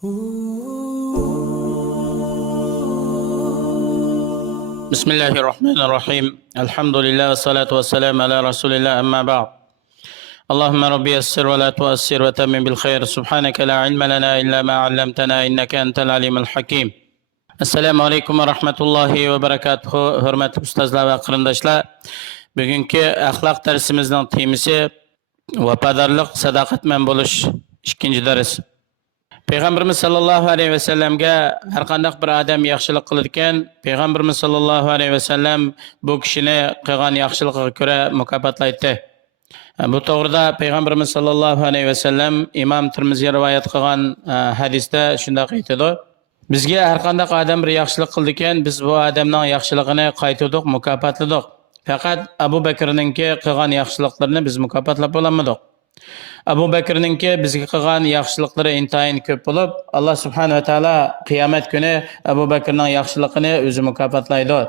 بسم الله الرحمن الرحيم. الحمد لله والصلاة والسلام على رسول الله، أما بعد. اللهم ربي يسر ولا تؤسر وتمم بالخير. سبحانك لا علم لنا إلا ما علمتنا إنك أنت العليم الحكيم. Assalamu alaikum va rahmatullohi va barakatuh. Hurmatli ustozlar va qarindoshlar, bugungi axloq darsimizning temasi vafodorlik, sadoqat bilan bo'lish, ikkinchi dars. Payg'ambarimiz sallallohu alayhi vasallamga har qanday bir odam yaxshilik qiladi ekan, Payg'ambarimiz sallallohu alayhi vasallam bu kishini qilgan yaxshiligiga ko'ra mukofotlaydi. Bu to'g'rida Payg'ambarimiz sallallohu alayhi vasallam Imom Tirmiziy rivoyat qilgan hadisda shunday aytadi: bizga har qanday odam bir yaxshilik qildi ekan, biz bu odamning yaxshiligini qaytardik, mukofotladik. Faqat Abu Bakrninki qilgan yaxshiliklarini biz mukofotlab bo'lmadik. Abu Bakrninki bizga qilgan yaxshiliklari intayin ko'p bo'lib, Alloh subhanahu va taolo qiyomat kuni Abu Bakrning yaxshiligini o'zi mukofotlaydi.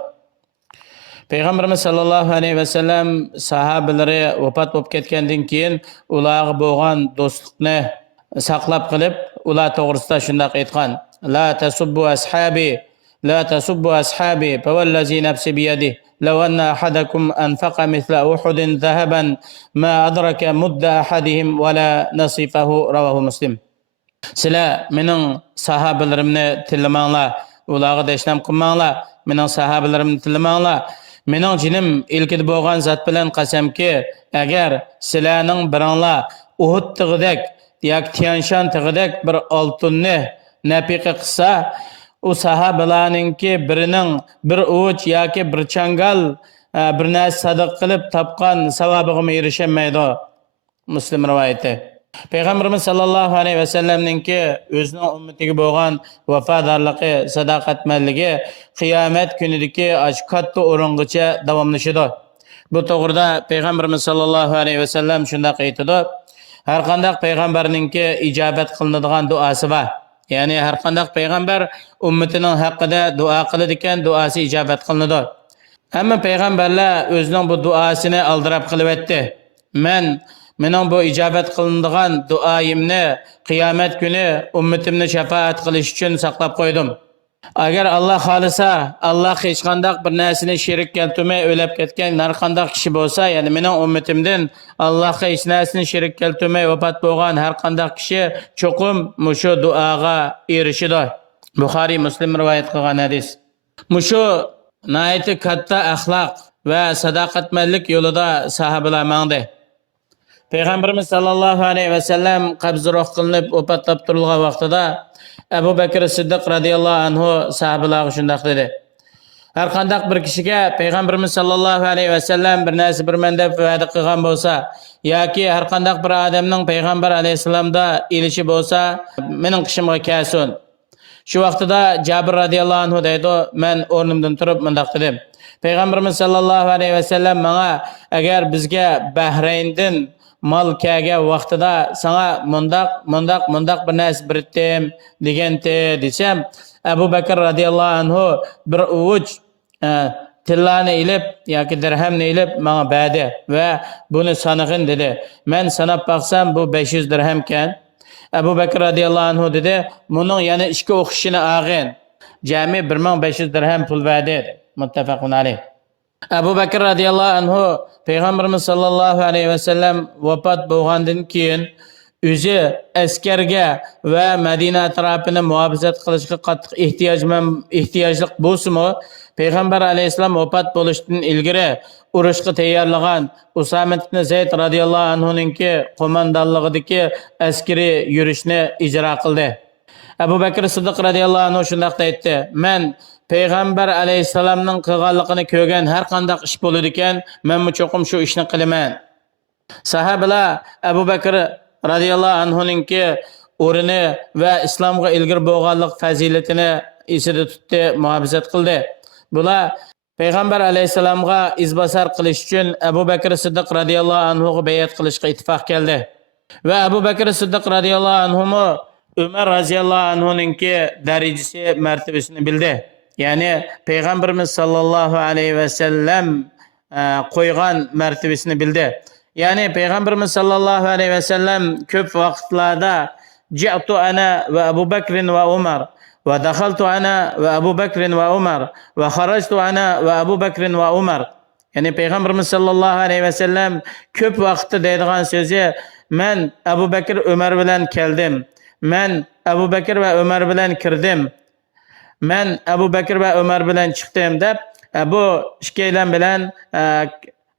Payg'ambarimiz sallallohu alayhi vasallam sahobalari vafot bo'lib ketgandan keyin ularga bo'lgan do'stlikni saqlab qilib, ular to'g'risida shunday aytgan: La tasubbu ashabi, la tasubbu ashabi, fawallazi nafsi biyadihi, law anna ahadakum anfaqa mithla Uhudin dhahaban ma adraka mudda ahadihim wala nasifahu, rawahu Muslim. Sizlar mening sahobalarimni tillamanglar, ularga dashnam qilmanglar, mening sahobalarimni tillamanglar. Mening jinim ilkida bo'lgan zot bilan qasamki, agar sizlarning biringlar Uhud tig'idek yoki Tianshan tig'idek bir oltinni nafiqa qilsa, u sahobalarningki birining bir uch yoki bir changal bir narsa sadaqa qilib topgan savobiga erishamaydi. Muslim rivoyati. Payg'ambarimiz sallallohu alayhi vasallamningki o'zining ummatiga bo'lgan vafodorligi, sadoqatmanligi qiyomat kunidagi katta o'ringacha davomlashadi. Bu to'g'rida Payg'ambarimiz sallallohu alayhi vasallam shunday aytadi: har qanday payg'ambarningki ijobat qilinadigan duosi bor. Ya'ni har qanday payg'ambar ummatining haqqida duo qiladi ekan, duosi ijobat qilinadi. Hamma payg'ambarlar o'zining bu duosini aldirab qilyapti. Mening bu ijobat qilinadigan duoyimni qiyomat kuni ummatimni shafaat qilish uchun saqlab qo'ydim. Agar Alloh xolisa, Alloh hech qanday bir narsani sherik keltirmay o'lib ketgan har qanday kishi bo'lsa, ya'ni mening ummatimdan Allohga hech narsani sherik keltirmay vafot bo'lgan har qanday kishi cho'qim mushu duoga erishadi. Buxoriy Muslim rivoyat qilgan hadis. Mushu nayati katta axloq va sadoqatmanlik yo'lida sahobalar mangdi. Payg'ambarimiz sallallohu alayhi vasallam qabz ruh qilinib vafot turilgan vaqtida Abu Bakr Siddiq radhiyallohu anhu sahobalarga shunday dedi: har qanday bir kishiga Payg'ambarimiz sallallohu alayhi vasallam bir narsa berman deb va'da qilgan bo'lsa, yoki har qanday bir odamning Payg'ambar alayhisalomda ilishi bo'lsa, mening qishimga kelsin. Shu vaqtida Jabir radhiyallohu anhu deydi: men o'rnimdan turib mundaq dedim: Payg'ambarimiz sallallohu alayhi vasallam menga agar bizga Bahrayndan mal kelgan vaqtida sana mundaq bir narsa biritdim deganda desam, Abu Bakr radhiyallohu anhu bir uch tillani ilib yoki dirhamni ilib menga berdi va buni sanag'in dedi. Men sanab baksam bu 500 dirham ekan. Abu Bakr radhiyallohu anhu dedi: buning yana ishga o'qishini ag'in. Jami 1500 dirham pul berdi. Muttafaqun alayh. Abu Bakr radhiyallohu anhu Payg'ambarimiz sallallohu alayhi vasallam vafot bo'lgandan keyin o'zi askarga va Madina atrofini muhofazat qilishga qattiq ehtiyojli bo'lsa-mu, Payg'ambar alayhisalom vafot bo'lishdan ilgari urushga tayyorlagan Usama ibn Zayd radhiyallohu anhuninki qo'mondonligidagi askariy yurishni ijro qildi. Abu Bakr Siddiq radhiyallohu anhu shunday aytdi: men Payg'ambar alayhisalomning qilganligini ko'rgan har qanday ish bo'ladi ekan, men cho'qim shu ishni qilaman. Sahobalar Abu Bakr radhiyallohu anhuninki o'rni va islomga ilgari bo'lganlik fazilatini esida tutdi, muhofazat qildi. Bular Payg'ambar alayhisalomga izbosar qilish uchun Abu Bakr Siddiq radhiyallohu anhuga bay'at qilishga ittifoq keldi. Va Abu Bakr Siddiq radhiyallohu anhu Umar radhiyallohu anhuninki darajasi martabasini bildi. Ya'ni Payg'ambarimiz sallallohu alayhi vasallam qo'ygan martabasini bildi. Ya'ni Payg'ambarimiz sallallohu alayhi vasallam ko'p vaqtlarda جئت أنا وأبو بكر وعمر ودخلت أنا وأبو بكر وعمر وخرجت أنا وأبو بكر وعمر. Yani Peygamberimiz sallallahu aleyhi ve sellem köp vaqtda deydigan so'zi men Abu Bakr Ömer bilan keldim. Men Abu Bakr ve Ömer bilan kirdim. Men Abu Bakr ve Ömer bilan chiqdim deb bu ikkilan bilan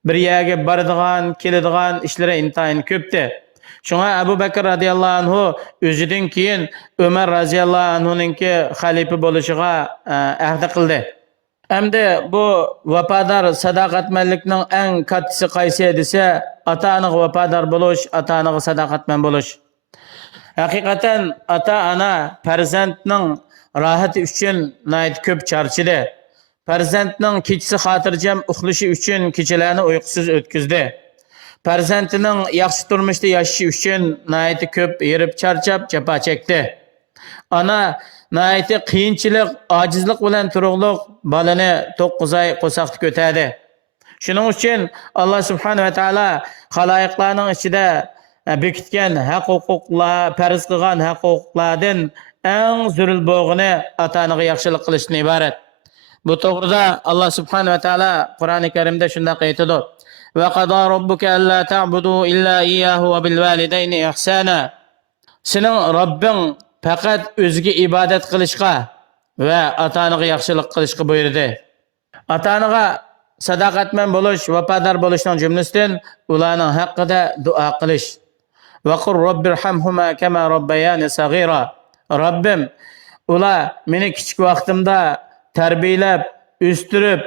bir yerga boradigan, keladigan ishlari intayin ko'pdi. Şuna Abu Bakr radıyallahu anhu o'zidan keyin Ömer radıyallahu anhu'ningki xalifa bo'lishiga ahd qildi. Endi bu vafodor sadoqatmanlikning eng kattasi qaysi desa, ota-onaga vafodor bo'lish, ota-onaga sadoqatman bo'lish. Haqiqatan ota-ona farzandning rohati uchun nayt ko'p charchidi. Farzandning kechasi xotirjam uxlashi uchun kechalarni uyqusiz o'tkazdi. Farzandining yaxshi turmushda yashashi uchun nayt ko'p yerib charchab jafo chekdi. Ana nayt qiyinchilik, ojizlik bilan turug'liq bolani 9 oy qo'saqda ko'tardi. Shuning uchun Alloh subhanahu va taolo xaloyiqlarning ichida bekitgan haq-huquqlar, farz qilgan haq-huquqlardan eng zurul bo'g'ini ota-onaga yaxshilik qilishdan iborat. Bu to'g'rida Alloh subhanahu va taolo Qur'oni Karimda shunday aytadi: "Va qada robbuka alla ta'budu illa iyyahu va bil validayni ihsana." Sening Robbing faqat o'ziga ibodat qilishga va ota-onaga yaxshilik qilishga buyurdi. Ota-onaga sadoqatman bo'lish, vafodor bo'lishning jumlasidan ularning haqqida duo qilish. Va qur robbirhamhuma kama robbayani saghira. Robbim, ular meni kichik vaqtimda tarbiyalab, o'stirib,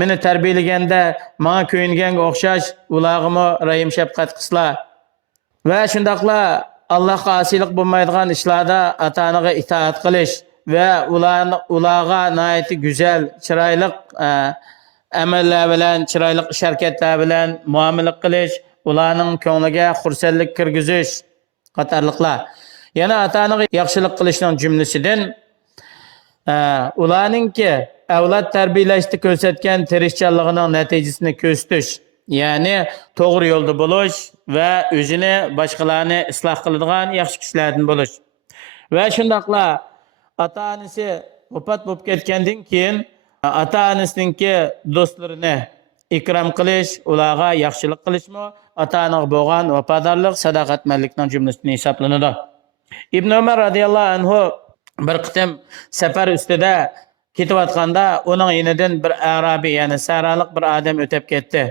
meni tarbiyalaganda menga ko'yinganga o'xshash ularga rahim shafqat qilslar. Va shundaqla Allohga osiylik bo'lmaydigan ishlarda ota-onaga itoat qilish va ularga nihoyat go'zal, chiroyli amallar bilan, chiroyli ish-harakatlar bilan muomala qilish, ularning ko'ngliga xursandlik kirgizish qatorliqlar. Yana ota-onaga yaxshilik qilishning jumlasidan ularningki avlod tarbiyalashda ko'rsatgan tirishchanligining natijasini ko'rsatish, ya'ni to'g'ri yo'lda bo'lish va o'zini boshqalarni isloh qiladigan yaxshi kishilardan bo'lish. Va shundaqla ota-onasi vafot bo'lib ketgandan keyin ota-onasininki do'stlarini ikrom qilish, ularga yaxshilik qilishmi ota-onaga bo'lgan vafodorlik, sadoqatmanlikning jumlasidan hisoblanadi. Ibn Umar radıyallahu anhu bir qitim safar ustida ketayotganda uning yonidan bir arabiy, ya'ni saraliq bir odam o'tib ketdi.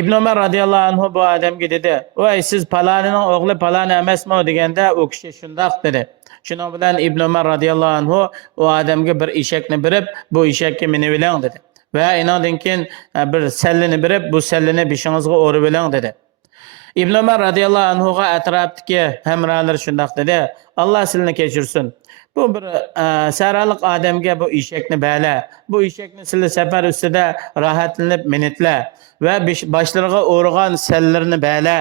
Ibn Umar radıyallahu anhu bu odamga dedi: "Voy, siz palonining o'g'li paloni emasmi?" deganda u kishi shundoq dedi. Shuning bilan Ibn Umar radıyallahu anhu u odamga bir eshakni berib, bu eshakka minib oling dedi. Va inondan keyin bir sallini berib, bu sallini beshingizga o'rib oling dedi. İbn Umar radıyallahu anhu'ga atrofdagi hamrohlar shundoq dedi: "Alloh sizlarni kechirsin. Bu bir saraliq odamga bu eshakni bala. Bu eshakni sizlar safar ustida rohatlanib minitlar va boshlariga o'rgan sallarni bala.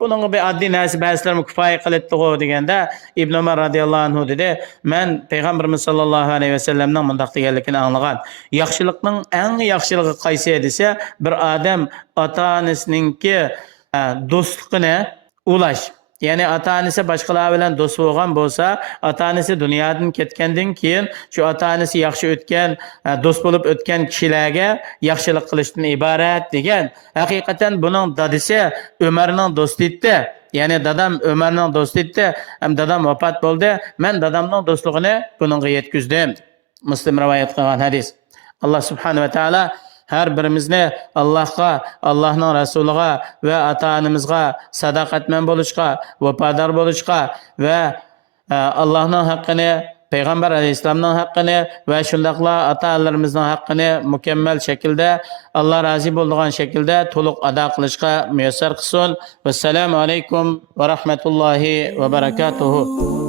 Buningga bir oddiy narsa ba'zilarga kifoya qiladi-ku" deganda Ibn Umar radıyallahu anhu dedi: "Men Payg'ambarimiz sollallohu alayhi vasallamning mundaq deganligini anglagan. Yaxshilikning eng yaxshiligi qaysi desa, bir odam ota-onasininki do'stligini ulash. Ya'ni ota-onasi boshqalar bilan do'st bo'lgan bo'lsa, ota-onasi dunyodan ketgandan keyin shu ota-onasi yaxshi o'tgan, do'st bo'lib o'tgan kishilarga yaxshilik qilishdan iborat degan. Haqiqatan buning dadasi Umarning do'sti edi. Ya'ni dadam Umarning do'sti edi. Ham dadam vafot bo'ldi. Men dadamning do'stligini buningga yetkazdim. Muslim rivoyat qilgan hadis. Alloh subhanahu va taolo her birimizni Allohga, Allohning rasuliga va ota-onamizga sadoqatman bo'lishga, vafodor bo'lishga va Allohning haqqini, Payg'ambar alayhisolamning haqqini va shundaqla ota-onalarimizning haqqini mukammal shaklda, Alloh rozi bo'ladigan shaklda to'liq ado qilishga muyassar qilsin. Vassalomu alaykum va rahmatullohi va barakatuh.